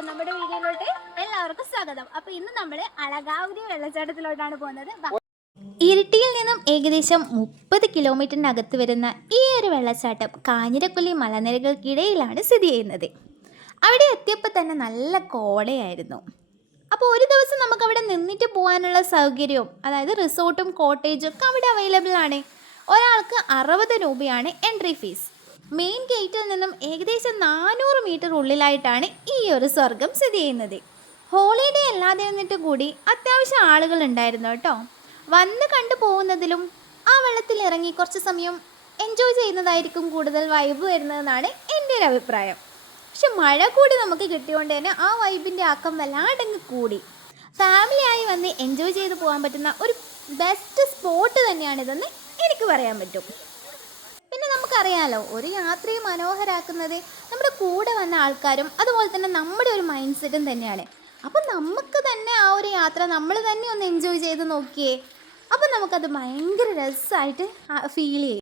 അപ്പോൾ നമ്മുടെ വീഡിയോയിലോട്ട് എല്ലാവർക്കും സ്വാഗതം. അപ്പോൾ ഇന്ന് നമ്മൾ അളകാവുതി വെള്ളച്ചാട്ടത്തിലോട്ടാണ് പോകുന്നത്. ഇരിട്ടിയിൽ നിന്നും ഏകദേശം 30 കിലോമീറ്ററിനകത്ത് വരുന്ന ഈ ഒരു വെള്ളച്ചാട്ടം കാഞ്ഞിരക്കൊല്ലി മലനിരകൾക്കിടയിലാണ് സ്ഥിതി ചെയ്യുന്നത്. അവിടെ എത്തിയപ്പോൾ തന്നെ നല്ല കോടയായിരുന്നു. അപ്പോൾ ഒരു ദിവസം നമുക്കവിടെ നിന്നിട്ട് പോകാനുള്ള സൗകര്യവും, അതായത് റിസോർട്ടും കോട്ടേജും ഒക്കെ അവിടെ അവൈലബിൾ ആണ്. ഒരാൾക്ക് 60 രൂപയാണ് എൻട്രി ഫീസ്. മെയിൻ ഗേറ്റിൽ നിന്നും ഏകദേശം 400 മീറ്റർ ഉള്ളിലായിട്ടാണ് ഈ ഒരു സ്വർഗം സ്ഥിതി ചെയ്യുന്നത്. ഹോളിഡേ അല്ലാതെ വന്നിട്ട് കൂടി അത്യാവശ്യം ആളുകൾ ഉണ്ടായിരുന്നു കേട്ടോ. വന്ന് കണ്ടു പോകുന്നതിലും ആ വെള്ളത്തിൽ ഇറങ്ങി കുറച്ച് സമയം എൻജോയ് ചെയ്യുന്നതായിരിക്കും കൂടുതൽ വൈബ് വരുന്നതെന്നാണ് എൻ്റെ ഒരു അഭിപ്രായം. പക്ഷെ മഴ കൂടി നമുക്ക് കിട്ടിയോണ്ട് തന്നെ ആ വൈബിൻ്റെ ആക്കം വല്ലാണ്ടങ്ങ് കൂടി. ഫാമിലിയായി വന്ന് എൻജോയ് ചെയ്ത് പോകാൻ പറ്റുന്ന ഒരു ബെസ്റ്റ് സ്പോട്ട് തന്നെയാണിതെന്ന് എനിക്ക് പറയാൻ പറ്റും. പിന്നെ നമുക്കറിയാലോ, ഒരു യാത്രയെ മനോഹരാക്കുന്നത് നമ്മുടെ കൂടെ വന്ന ആൾക്കാരും അതുപോലെ തന്നെ നമ്മുടെ ഒരു മൈൻഡ് സെറ്റും തന്നെയാണ്. അപ്പം നമുക്ക് തന്നെ ആ ഒരു യാത്ര നമ്മൾ തന്നെ ഒന്ന് എൻജോയ് ചെയ്ത് നോക്കിയേ. അപ്പം നമുക്കത് ഭയങ്കര രസമായിട്ട് ഫീൽ ചെയ്യും.